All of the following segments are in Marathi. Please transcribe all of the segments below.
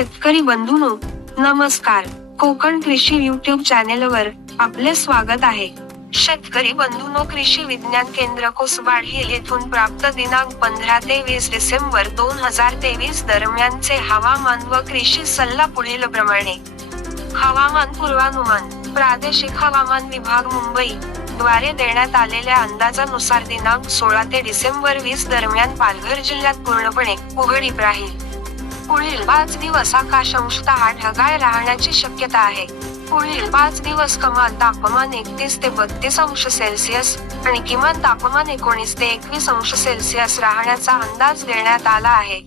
शेतकरी बंधूनो नमस्कार. कोकण कृषी युट्यूब चॅनेलवर आपले स्वागत आहे. शेतकरी बंधूनो कृषी विज्ञान केंद्र कोसवाड हिल येथून प्राप्त दिनांक पंधरा ते वीस डिसेंबर दोन हजार तेवीस दरम्यानचे हवामान व कृषी सल्ला पुढील प्रमाणे. हवामान पूर्वानुमान प्रादेशिक हवामान विभाग मुंबई द्वारे देण्यात आलेल्या अंदाजानुसार दिनांक सोळा ते डिसेंबर वीस दरम्यान पालघर जिल्ह्यात पूर्णपणे उघडीप राहील. पुढील पाच दिवस आकाश अंशतः ढगाळ राहण्याची शक्यता आहे. पुढील पाच दिवस कमाल तापमान एकतीस ते बत्तीस अंश सेल्सिअस आणि किमान तापमान एकोणीस ते एकवीस अंश सेल्सिअस राहण्याचा अंदाज देण्यात आला आहे.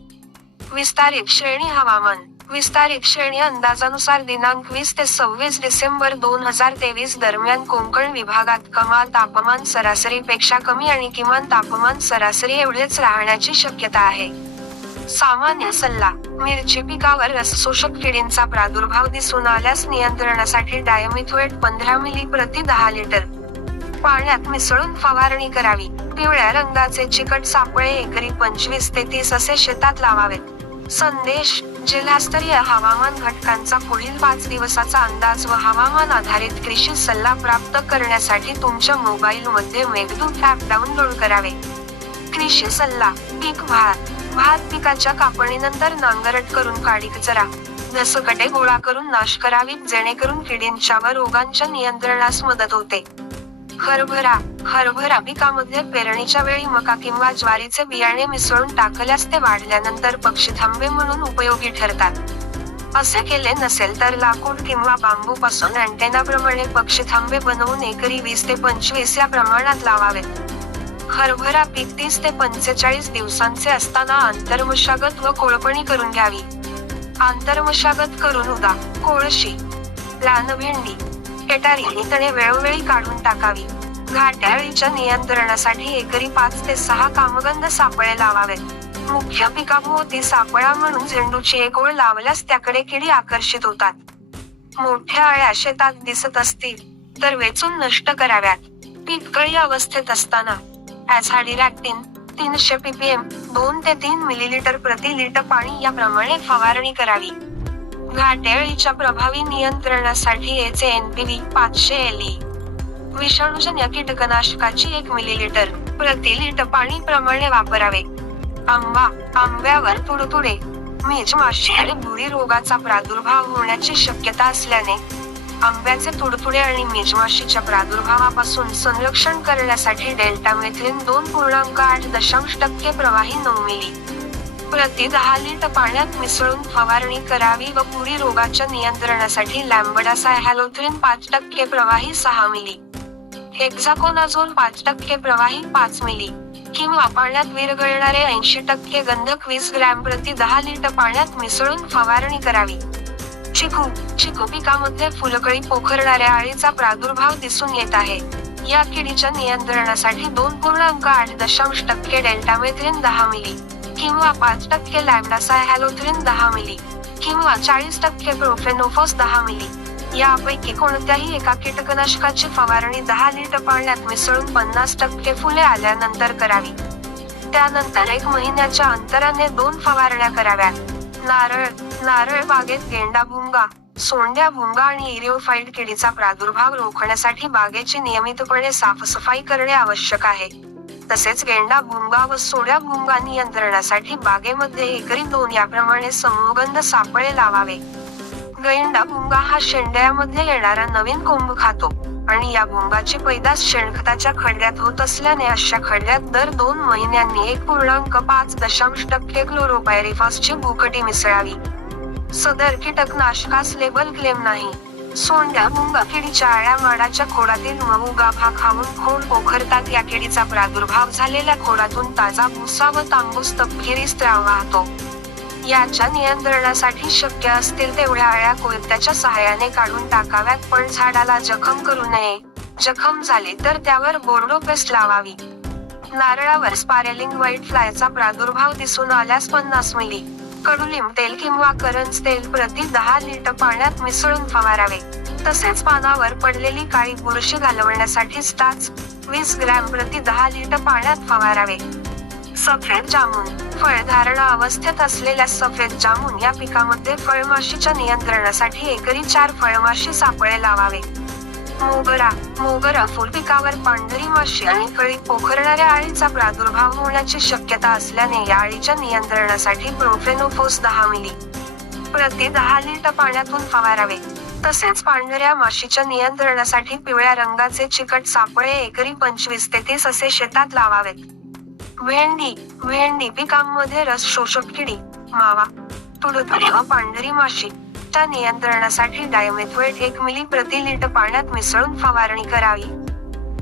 विस्तारित श्रेणी हवामान. विस्तारित श्रेणी अंदाजानुसार दिनांक वीस ते सव्वीस डिसेंबर दोन हजार तेवीस दरम्यान कोंकण विभागात कमाल तापमान सरासरीपेक्षा कमी आणि किमान तापमान सरासरी एवढेच राहण्याची शक्यता आहे. सामान्य सल्ला मिरची पिकावर रसशोषक किडींचा प्रादुर्भाव दिसून आल्यास नियंत्रणासाठी डायमिथोएट पंधरा मिली प्रति दहा लिटर. पाण्यात मिसळून फवारणी करावी. पिवळ्या रंगाचे चिकट सापळे एकरी पंचवीस ते तीस असे शेतात लावावेत. संदेश जिल्हास्तरीय हवामान घटकांचा पुढील पाच दिवसाचा अंदाज व हवामान आधारित कृषी सल्ला प्राप्त करण्यासाठी तुमच्या मोबाईल मध्ये मेघदूत ऍप डाउनलोड करावे. कृषी सल्ला पीक भात भात पिकाच्या कापणीनंतर नांगरट करून काढी कचरा नसकटे गोळा करून नाश करावीत जेणेकरून किडींच्या व रोगांच्या नियंत्रणास मदत होते. हरभरा हरभरा पिकामध्ये पेरणीच्या वेळी मका किंवा ज्वारीचे बियाणे मिसळून टाकल्यास ते वाढल्यानंतर पक्षी थांबे म्हणून उपयोगी ठरतात. असे केले नसेल तर लाकूड किंवा बांबू पासून अँटेना प्रमाणे पक्षी थांबे बनवून एकरी वीस ते पंचवीस या प्रमाणात लावावेत. हरभरा पीक तीस ते पंचेचाळीस दिवसांचे असताना आंतरमशागत व कोळपणी करून घ्यावी. आंतरमशागत करून उदा. कोळशी लान भेंडी केटारी ही तणे वेळोवेळी काढून टाकावी. घाट्याळीच्या नियंत्रणासाठी एकरी पाच ते सहा कामगंध सापळे लावावेत. मुख्य पिकाभोवती सापळा म्हणून झेंडूची एक ओळ लावल्यास त्याकडे किडी आकर्षित होतात. मोठ्या अळ्या शेतात दिसत असतील तर वेचून नष्ट कराव्यात. पिककळी अवस्थेत असताना ऍझाडिरॅक्टिन तीनशे पीपीएम दोन ते तीन मिलीलिटर प्रति लिटर पाणी याप्रमाणे फवारणी करावी. घाटेळीच्या प्रभावी नियंत्रणासाठी एचे एनपीव्ही पाचशे एलई विषाणूजन्य कीटकनाशकाची एक मिलीलिटर प्रति लिटर पाणी प्रमाणे वापरावे. आंबा आंब्यावर तुडतुडे. मेज माशी आणि बुरी रोगाचा प्रादुर्भाव होण्याची शक्यता असल्याने आंब्याचे तुडतुडे आणि मेजमाशीच्या प्रादुर्भावापासून संरक्षण करण्यासाठी डेल्टा मेथिलीन दोन पूर्णांक आठ दशांश टक्के प्रवाही नऊ मिली प्रति दहा लिटर पाण्यात मिसळून फवारणी करावी व पुरी रोगाच्या नियंत्रणासाठी लॅम्बडासा हॅलोथ्रिन पाच टक्के प्रवाही सहा मिली. हेक्झाकोनाझोन पाच टक्के प्रवाही पाच मिली. किंवा पाण्यात विरघळणारे ऐंशी टक्के गंधक वीस ग्रॅम प्रति दहा लिटर पाण्यात मिसळून फवारणी करावी. चिकू चिकू पिकामध्ये फुलकळी पोखरणाऱ्या आळीचा प्रादुर्भाव दिसून येत आहे. या किडीच्या नियंत्रणासाठी दोन पूर्णांक आठ दशांश टक्के डेल्टामेथ्रिन दहा मिली किंवा पाच टक्के लॅम्डासा हॅलोथ्रिन दहा मिली किंवा चाळीस टक्के प्रोफेनोफॉस दहा मिली. यापैकी कोणत्याही एका कीटकनाशकाची फवारणी दहा लिटर पाण्यात मिसळून पन्नास टक्के फुले आल्यानंतर करावी. त्यानंतर एक महिन्याच्या अंतराने दोन फवारण्या कराव्यात. नारळ नारळ बागेत गेंडा भुंगा सोंड्या भुंगा आणि इरिओफाईड किडीचा प्रादुर्भाव रोखण्यासाठी बागेची नियमितपणे साफसफाई करणे आवश्यक आहे. तसेच गेंडा भुंगा व सोड्या भुंगा नियंत्रणासाठी बागेमध्ये एकरी दोन याप्रमाणे समूहगंध सापळे लावावे. गेंडा भुंगा हा शेंड्यामध्ये येणारा नवीन कोंब खातो आणि या भुंगाची पैदास शेणखताच्या खड्यात होत असल्याने अशा खड्ड्यात दर दोन महिन्यांनी एक पूर्णांक पाच दशांश टक्के क्लोरोपायरिफॉसची भूकटी मिसळावी. सदर कीटकनाशकास लेबल क्लेम नाही. सोंड्या मुंगा किडीच्या आळ्या माडाच्या खोडातील मऊ गाभा खाऊन खोड पोखरतात. या किडीचा प्रादुर्भाव झालेल्या खोडातून ताजा भुसा व तांबूस तपकिरी स्त्राव वाहतो. याच्या नियंत्रणासाठी शक्य असतील तेवढ्या आळ्या कोयत्याच्या सहाय्याने काढून टाकाव्यात पण झाडाला जखम करू नये. जखम झाले तर त्यावर बोर्डो पेस्ट लावावी. नारळावर स्पारेलिंग व्हाईट फ्लायचा प्रादुर्भाव दिसून आल्यास पन्नास मिली. कडुलिंब तेल किंवा करंज तेल प्रति दहा लिटर पाण्यात मिसळून फवारावे. तसेच पानावर पडलेली काळी बुरशी घालवण्यासाठी स्टाच वीस ग्रॅम प्रति दहा लिटर पाण्यात फवारावे. सफेद जामून. फळधारणा अवस्थेत असलेल्या सफेद जामुन या पिकामध्ये फळमाशीच्या नियंत्रणासाठी एकरी चार फळमाशी सापळे लावावे. मोगरा. मोगरा फुल पिकावर पांढरी माशी आणि कळी पोखरणाऱ्या अळीचा प्रादुर्भाव होण्याची शक्यता असल्याने या अळीच्या नियंत्रणासाठी प्रोफेनोफोस दहा मिली. प्रति दहा लिटर पाण्यातून फवारावे. तसेच पांढऱ्या माशीच्या नियंत्रणासाठी पिवळ्या रंगाचे चिकट सापळे एकरी पंचवीस ते तीस असे शेतात लावावेत. भेंडी भेंडी पिकांमध्ये रस शोषक किडी मावा तुडतुडी व पांढरी माशी च्या नियंत्रणासाठी डायमेथोएट एक मिली प्रति लिटर पाण्यात मिसळून फवारणी करावी.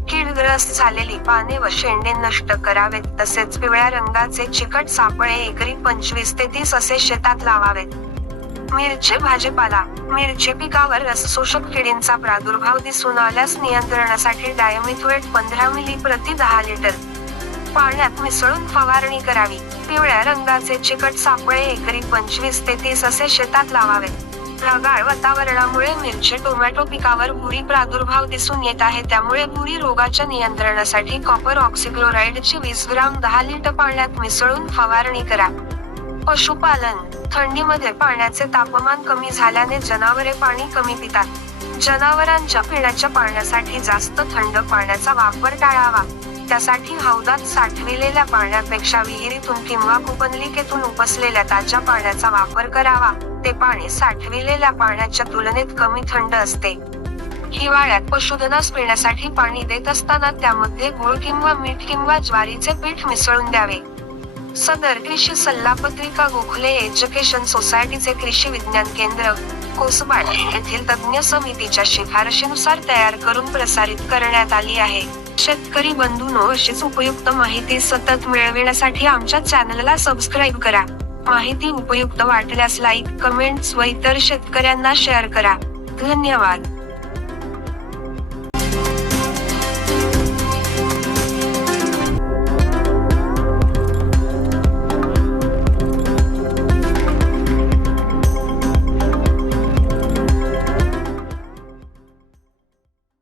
कीडग्रस्त झालेली पाने व शेंडे नष्ट करावेत तसेच पिवळ्या रंगाचे चिकट सापळे एकरी पंचवीस ते तीस असे शेतात लावावेत. मिरची भाजीपाला मिरची पिकावर रसशोषक किडींचा प्रादुर्भाव दिसून आल्यास नियंत्रणासाठी डायमिथोएट पंधरा मिली प्रति दहा लिटर पाण्यात मिसळून फवारणी करावी. पिवळ्या रंगाचे चिकट सापळे एकरी पंचवीस ते तीस असे शेतात लावावेत. ढगाळ वातावरणामुळे मिरची टोमॅटो पिकावर भुरी प्रादुर्भाव दिसून येत आहे. त्यामुळे भुरी रोगाच्या नियंत्रणासाठी कॉपर ऑक्सिक्लोराईडची वीस ग्राम दहा लिटर पाण्यात मिसळून फवारणी करा. पशुपालन. थंडीमध्ये पाण्याचे तापमान कमी झाल्याने जनावरे पाणी कमी पितात. जनावरांच्या पिण्याच्या पाण्यासाठी जास्त थंड पाण्याचा वापर टाळावा. त्यासाठी हौदात साठविलेल्या पाण्यापेक्षा विहिरीतून किंवा कुपनलिकेतून उपसलेल्या ताज्या पाण्याचा वापर करावा. ते पाणी साठविलेल्या पाण्याच्या तुलनेत कमी थंड असते. हिवाळ्यात पशुधनास पिण्यासाठी पाणी देत असताना त्यामध्ये गुळ किंवा मीठ किंवा ज्वारीचे पीठ मिसळून द्यावे. सदर कृषी सल्ला पत्रिका गोखले एज्युकेशन सोसायटीचे कृषी विज्ञान केंद्र कोसबाट येथील तज्ञ समितीच्या शिफारशीनुसार तयार करून प्रसारित करण्यात आली आहे. शेतकरी बंधूनो अशीच उपयुक्त माहिती सतत मिळविण्यासाठी आमच्या चॅनलला सबस्क्राईब करा. माहिती उपयुक्त वाटल्यास लाईक कमेंट्स व इतर शेतकऱ्यांना शेअर करा. धन्यवाद.